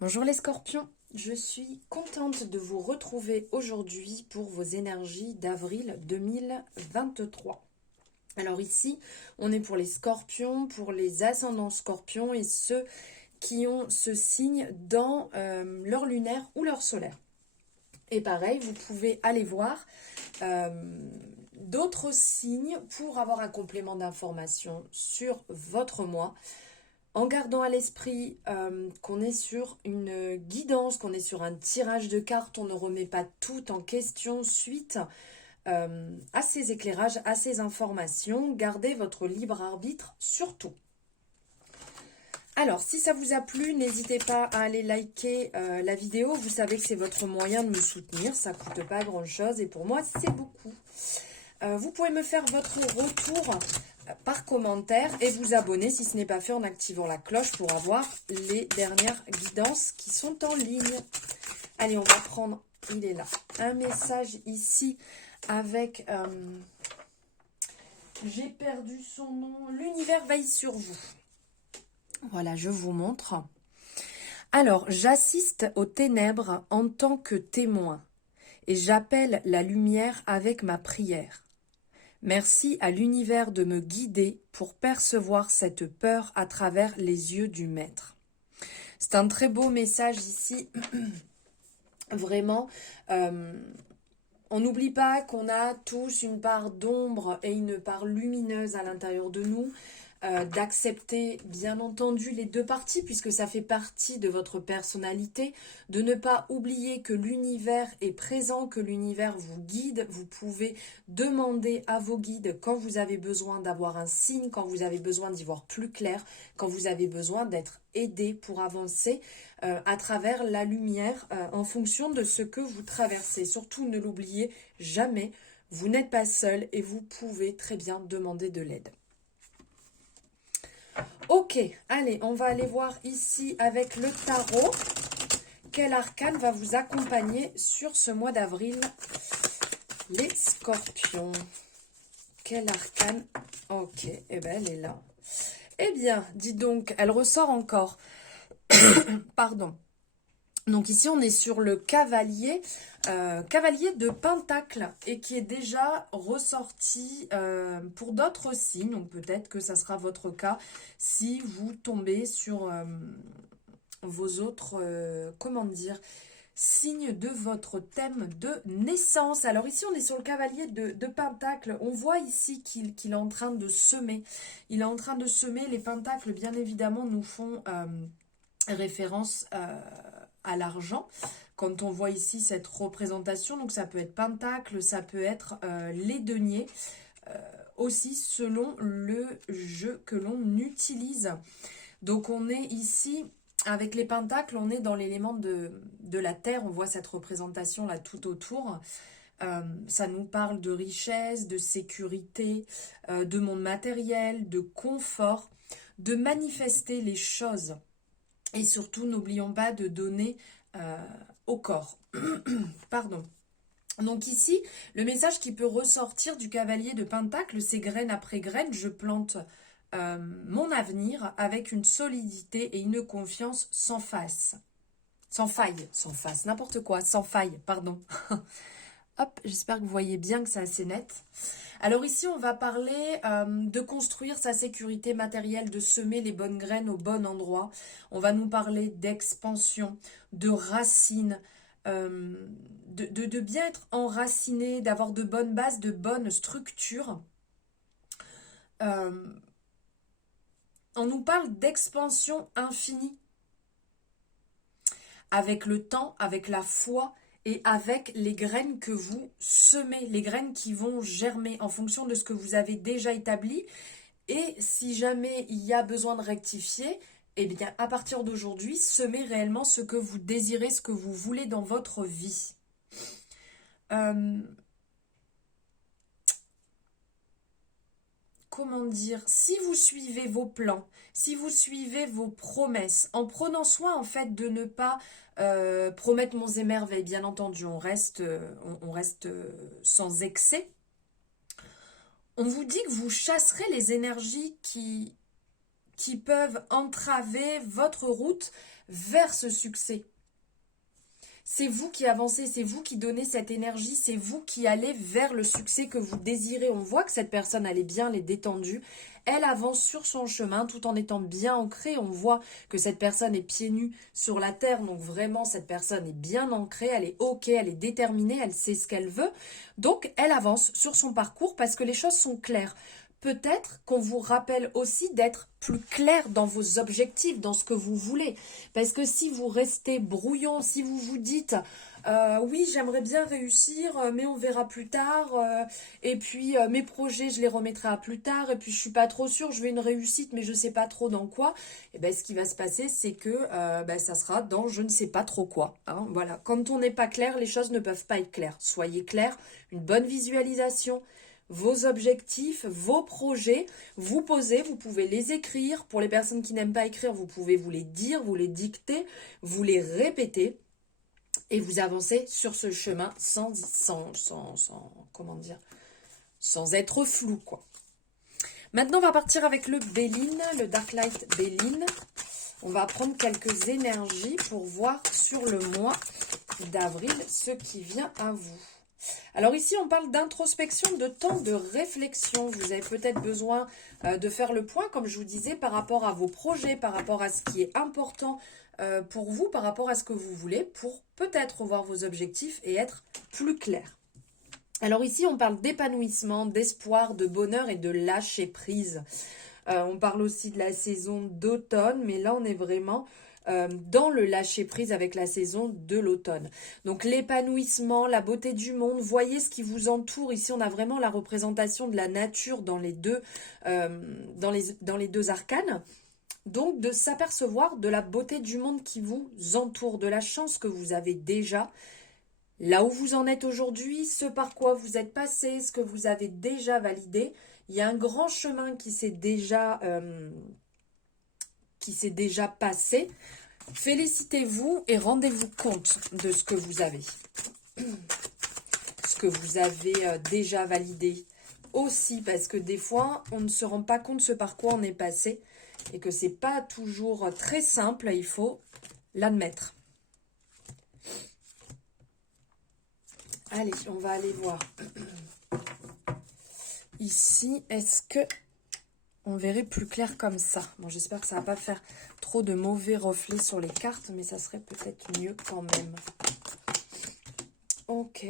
Bonjour les scorpions, je suis contente de vous retrouver aujourd'hui pour vos énergies d'avril 2023. Alors ici, on est pour les scorpions, pour les ascendants scorpions et ceux qui ont ce signe dans leur lunaire ou leur solaire. Et pareil, vous pouvez aller voir euh, d'autres signes pour avoir un complément d'information sur votre mois en gardant à l'esprit qu'on est sur une guidance, qu'on est sur un tirage de cartes, on ne remet pas tout en question suite à ces éclairages, à ces informations. Gardez votre libre arbitre surtout. Alors, si ça vous a plu, n'hésitez pas à aller liker la vidéo. Vous savez que c'est votre moyen de me soutenir. Ça ne coûte pas grand-chose et pour moi, c'est beaucoup. Vous pouvez me faire votre retour par commentaire et vous abonner si ce n'est pas fait en activant la cloche pour avoir les dernières guidances qui sont en ligne. Allez, on va prendre, il est là, un message ici avec, j'ai perdu son nom, l'univers veille sur vous. Voilà, je vous montre. Alors, j'assiste aux ténèbres en tant que témoin et j'appelle la lumière avec ma prière. Merci à l'univers de me guider pour percevoir cette peur à travers les yeux du maître. C'est un très beau message ici. Vraiment, on n'oublie pas qu'on a tous une part d'ombre et une part lumineuse à l'intérieur de nous. D'accepter bien entendu les deux parties puisque ça fait partie de votre personnalité, de ne pas oublier que l'univers est présent, que l'univers vous guide. Vous pouvez demander à vos guides quand vous avez besoin d'avoir un signe, quand vous avez besoin d'y voir plus clair, quand vous avez besoin d'être aidé pour avancer à travers la lumière en fonction de ce que vous traversez. Surtout ne l'oubliez jamais, vous n'êtes pas seul et vous pouvez très bien demander de l'aide. Ok, allez, on va aller voir ici avec le tarot. Quel arcane va vous accompagner sur ce mois d'avril, les scorpions? Quel arcane? Ok, eh bien, elle est là. Eh bien, dis donc, elle ressort encore. Pardon. Donc ici, on est sur le cavalier, cavalier de Pentacle et qui est déjà ressorti pour d'autres signes. Donc peut-être que ça sera votre cas si vous tombez sur vos autres, comment dire, signes de votre thème de naissance. Alors ici, on est sur le cavalier de Pentacle. On voit ici qu'il est en train de semer. Il est en train de semer. Les pentacles, bien évidemment, nous font référence à l'argent. Quand on voit ici cette représentation, donc ça peut être pentacle, ça peut être les deniers, aussi selon le jeu que l'on utilise. Donc on est ici, avec les pentacles, on est dans l'élément de la terre, on voit cette représentation là tout autour. Ça nous parle de richesse, de sécurité, de monde matériel, de confort, de manifester les choses. Et surtout, n'oublions pas de donner au corps. Pardon. Donc ici, le message qui peut ressortir du cavalier de Pentacle, c'est graine après graine, je plante mon avenir avec une solidité et une confiance sans face. Sans faille, sans face, n'importe quoi, sans faille, pardon. Hop, j'espère que vous voyez bien que c'est assez net. Alors ici, on va parler de construire sa sécurité matérielle, de semer les bonnes graines au bon endroit. On va nous parler d'expansion, de racines, de bien être enraciné, d'avoir de bonnes bases, de bonnes structures. On nous parle d'expansion infinie. Avec le temps, avec la foi et avec les graines que vous semez, les graines qui vont germer en fonction de ce que vous avez déjà établi. Et si jamais il y a besoin de rectifier, eh bien à partir d'aujourd'hui, semez réellement ce que vous désirez, ce que vous voulez dans votre vie. Comment dire, si vous suivez vos plans, si vous suivez vos promesses, en prenant soin en fait de ne pas promettre monts et merveilles, bien entendu, on reste sans excès. On vous dit que vous chasserez les énergies qui peuvent entraver votre route vers ce succès. C'est vous qui avancez, c'est vous qui donnez cette énergie, c'est vous qui allez vers le succès que vous désirez. On voit que cette personne, elle est bien, elle est détendue. Elle avance sur son chemin tout en étant bien ancrée. On voit que cette personne est pieds nus sur la terre. Donc vraiment, cette personne est bien ancrée, elle est OK, elle est déterminée, elle sait ce qu'elle veut. Donc elle avance sur son parcours parce que les choses sont claires. Peut-être qu'on vous rappelle aussi d'être plus clair dans vos objectifs, dans ce que vous voulez. Parce que si vous restez brouillon, si vous vous dites oui, j'aimerais bien réussir, mais on verra plus tard. Et puis mes projets, je les remettrai à plus tard. Et puis je suis pas trop sûre, je veux une réussite, mais je sais pas trop dans quoi. Et ben ce qui va se passer, c'est que ça sera dans je ne sais pas trop quoi. Hein, voilà. Quand on n'est pas clair, les choses ne peuvent pas être claires. Soyez clair, une bonne visualisation. Vos objectifs, vos projets, vous posez, vous pouvez les écrire. Pour les personnes qui n'aiment pas écrire, vous pouvez vous les dire, vous les dicter, vous les répéter et vous avancez sur ce chemin comment dire, sans être flou, quoi. Maintenant, on va partir avec le Béline, le Dark Light Béline. On va prendre quelques énergies pour voir sur le mois d'avril ce qui vient à vous. Alors ici, on parle d'introspection, de temps de réflexion. Vous avez peut-être besoin de faire le point, comme je vous disais, par rapport à vos projets, par rapport à ce qui est important pour vous, par rapport à ce que vous voulez, pour peut-être revoir vos objectifs et être plus clair. Alors ici, on parle d'épanouissement, d'espoir, de bonheur et de lâcher prise. On parle aussi de la saison d'automne, mais là, on est vraiment dans le lâcher-prise avec la saison de l'automne. Donc l'épanouissement, la beauté du monde, voyez ce qui vous entoure. Ici, on a vraiment la représentation de la nature dans les deux arcanes. Donc de s'apercevoir de la beauté du monde qui vous entoure, de la chance que vous avez déjà, là où vous en êtes aujourd'hui, ce par quoi vous êtes passé, ce que vous avez déjà validé. Il y a un grand chemin qui s'est déjà passé. Félicitez-vous et rendez-vous compte de ce que vous avez. Ce que vous avez déjà validé aussi, parce que des fois, on ne se rend pas compte ce par quoi on est passé et que c'est pas toujours très simple, il faut l'admettre. Allez, on va aller voir. Ici, est-ce que on verrait plus clair comme ça? Bon, j'espère que ça va pas faire trop de mauvais reflets sur les cartes, mais ça serait peut-être mieux quand même. Ok.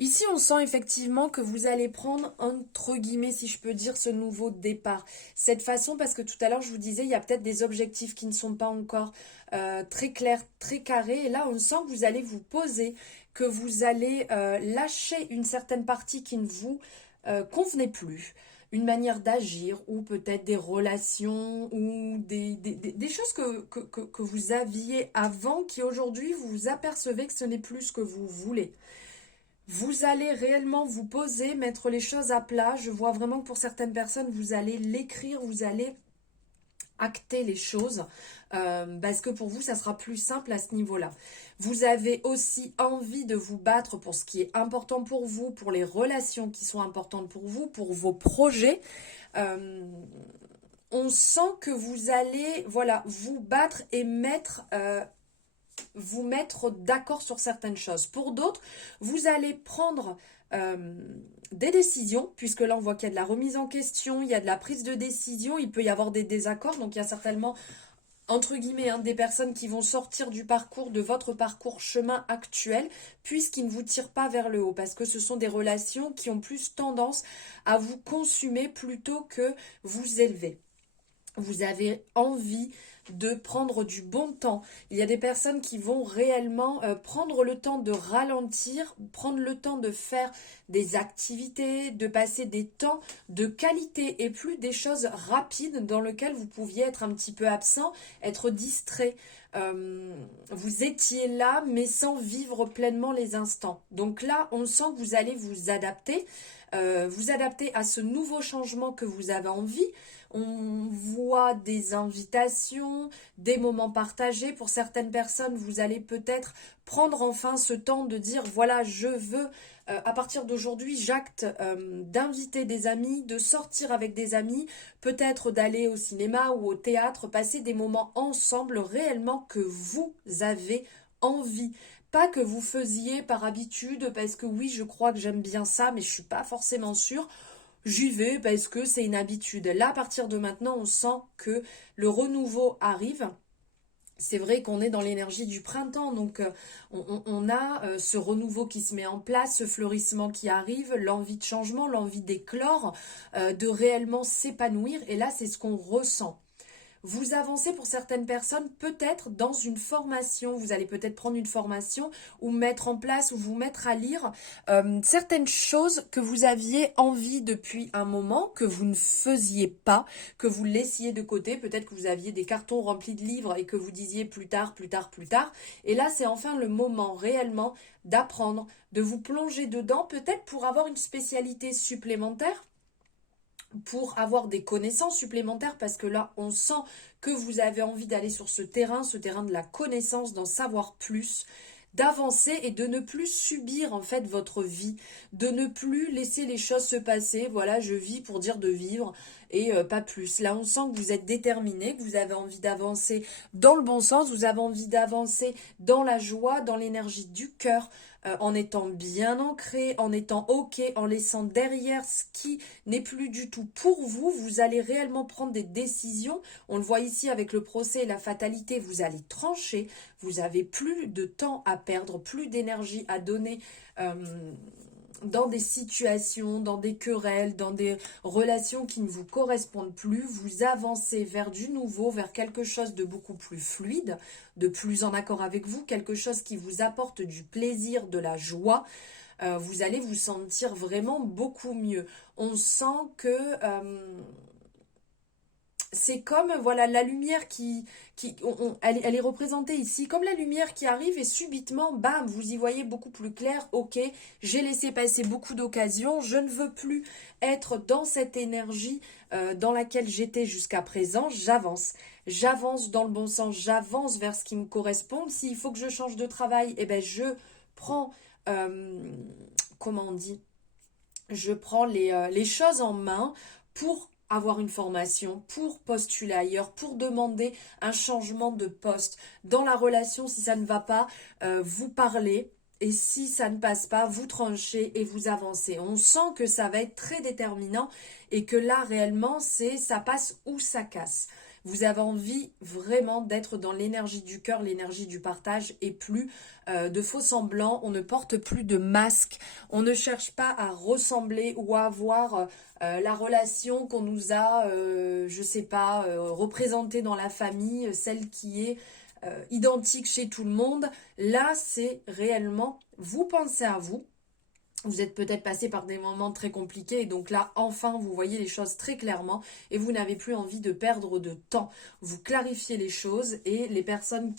Ici, on sent effectivement que vous allez prendre, entre guillemets, si je peux dire, ce nouveau départ. Cette façon, parce que tout à l'heure, je vous disais, il y a peut-être des objectifs qui ne sont pas encore très clairs, très carrés. Et là, on sent que vous allez vous poser, que vous allez lâcher une certaine partie qui ne vous convenait plus. Une manière d'agir, ou peut-être des relations, ou des choses que vous aviez avant, qui aujourd'hui, vous vous apercevez que ce n'est plus ce que vous voulez. Vous allez réellement vous poser, mettre les choses à plat. Je vois vraiment que pour certaines personnes, vous allez l'écrire, vous allez acter les choses. Parce que pour vous, ça sera plus simple à ce niveau-là. Vous avez aussi envie de vous battre pour ce qui est important pour vous, pour les relations qui sont importantes pour vous, pour vos projets. On sent que vous allez vous battre et vous mettre d'accord sur certaines choses. Pour d'autres, vous allez prendre des décisions, puisque là on voit qu'il y a de la remise en question, il y a de la prise de décision, il peut y avoir des désaccords, donc il y a certainement, entre guillemets, des personnes qui vont sortir du parcours, de votre parcours chemin actuel, puisqu'ils ne vous tirent pas vers le haut, parce que ce sont des relations qui ont plus tendance à vous consumer plutôt que vous élever. Vous avez envie de prendre du bon temps. Il y a des personnes qui vont réellement prendre le temps de ralentir, prendre le temps de faire des activités, de passer des temps de qualité et plus des choses rapides dans lesquelles vous pouviez être un petit peu absent, être distrait. Vous étiez là mais sans vivre pleinement les instants. Donc là, on sent que vous allez vous adapter à ce nouveau changement que vous avez envie. On voit des invitations, des moments partagés. Pour certaines personnes, vous allez peut-être prendre enfin ce temps de dire, voilà, je veux À partir d'aujourd'hui, j'acte d'inviter des amis, de sortir avec des amis, peut-être d'aller au cinéma ou au théâtre, passer des moments ensemble réellement que vous avez envie. Pas que vous faisiez par habitude, parce que oui, je crois que j'aime bien ça, mais je suis pas forcément sûre. J'y vais parce que c'est une habitude. Là, à partir de maintenant, on sent que le renouveau arrive. C'est vrai qu'on est dans l'énergie du printemps, donc on a ce renouveau qui se met en place, ce fleurissement qui arrive, l'envie de changement, l'envie d'éclore, de réellement s'épanouir. Et là, c'est ce qu'on ressent. Vous avancez pour certaines personnes peut-être dans une formation. Vous allez peut-être prendre une formation ou mettre en place ou vous mettre à lire certaines choses que vous aviez envie depuis un moment, que vous ne faisiez pas, que vous laissiez de côté. Peut-être que vous aviez des cartons remplis de livres et que vous disiez plus tard, plus tard, plus tard. Et là, c'est enfin le moment réellement d'apprendre, de vous plonger dedans, peut-être pour avoir une spécialité supplémentaire, pour avoir des connaissances supplémentaires, parce que là, on sent que vous avez envie d'aller sur ce terrain de la connaissance, d'en savoir plus, d'avancer et de ne plus subir en fait votre vie, de ne plus laisser les choses se passer. Voilà, je vis pour dire de vivre et pas plus. Là, on sent que vous êtes déterminé, que vous avez envie d'avancer dans le bon sens, vous avez envie d'avancer dans la joie, dans l'énergie du cœur, en étant bien ancré, en étant ok, en laissant derrière ce qui n'est plus du tout pour vous. Vous allez réellement prendre des décisions. On le voit ici avec le procès et la fatalité, vous allez trancher, vous avez plus de temps à perdre, plus d'énergie à donner dans des situations, dans des querelles, dans des relations qui ne vous correspondent plus. Vous avancez vers du nouveau, vers quelque chose de beaucoup plus fluide, de plus en accord avec vous, quelque chose qui vous apporte du plaisir, de la joie. Vous allez vous sentir vraiment beaucoup mieux. On sent que c'est comme voilà la lumière elle est représentée ici comme la lumière qui arrive et subitement, bam, vous y voyez beaucoup plus clair. Ok, j'ai laissé passer beaucoup d'occasions, je ne veux plus être dans cette énergie dans laquelle j'étais jusqu'à présent. J'avance dans le bon sens, j'avance vers ce qui me correspond. S'il faut que je change de travail, eh ben je prends, comment on dit, je prends les choses en main pour avoir une formation, pour postuler ailleurs, pour demander un changement de poste. Dans la relation, si ça ne va pas, vous parlez. Et si ça ne passe pas, vous tranchez et vous avancez. On sent que ça va être très déterminant et que là, réellement, c'est ça passe ou ça casse. Vous avez envie vraiment d'être dans l'énergie du cœur, l'énergie du partage et plus de faux semblants. On ne porte plus de masque. On ne cherche pas à ressembler ou à avoir la relation qu'on nous a, je sais pas, représentée dans la famille, celle qui est identique chez tout le monde. Là, c'est réellement, vous pensez à vous. Vous êtes peut-être passé par des moments très compliqués et donc là, enfin, vous voyez les choses très clairement et vous n'avez plus envie de perdre de temps. Vous clarifiez les choses et les personnes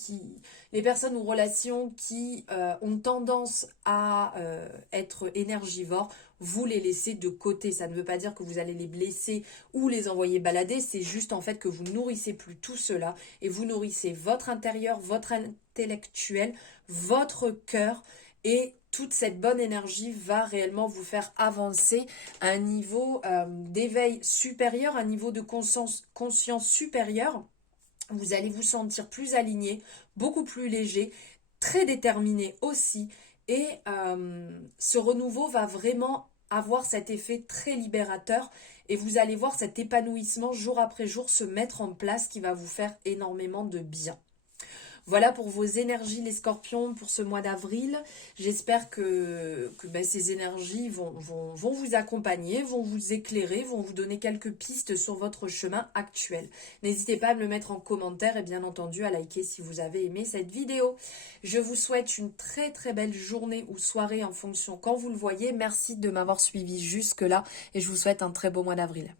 ou relations qui ont tendance à être énergivores, vous les laissez de côté. Ça ne veut pas dire que vous allez les blesser ou les envoyer balader, c'est juste en fait que vous nourrissez plus tout cela et vous nourrissez votre intérieur, votre intellectuel, votre cœur. Et toute cette bonne énergie va réellement vous faire avancer à un niveau d'éveil supérieur, un niveau de conscience supérieur. Vous allez vous sentir plus aligné, beaucoup plus léger, très déterminé aussi. Et ce renouveau va vraiment avoir cet effet très libérateur. Et vous allez voir cet épanouissement jour après jour se mettre en place qui va vous faire énormément de bien. Voilà pour vos énergies les scorpions pour ce mois d'avril. J'espère que ces énergies vont vous accompagner, vont vous éclairer, vont vous donner quelques pistes sur votre chemin actuel. N'hésitez pas à me le mettre en commentaire et bien entendu à liker si vous avez aimé cette vidéo. Je vous souhaite une très très belle journée ou soirée en fonction quand vous le voyez. Merci de m'avoir suivi jusque là et je vous souhaite un très beau mois d'avril.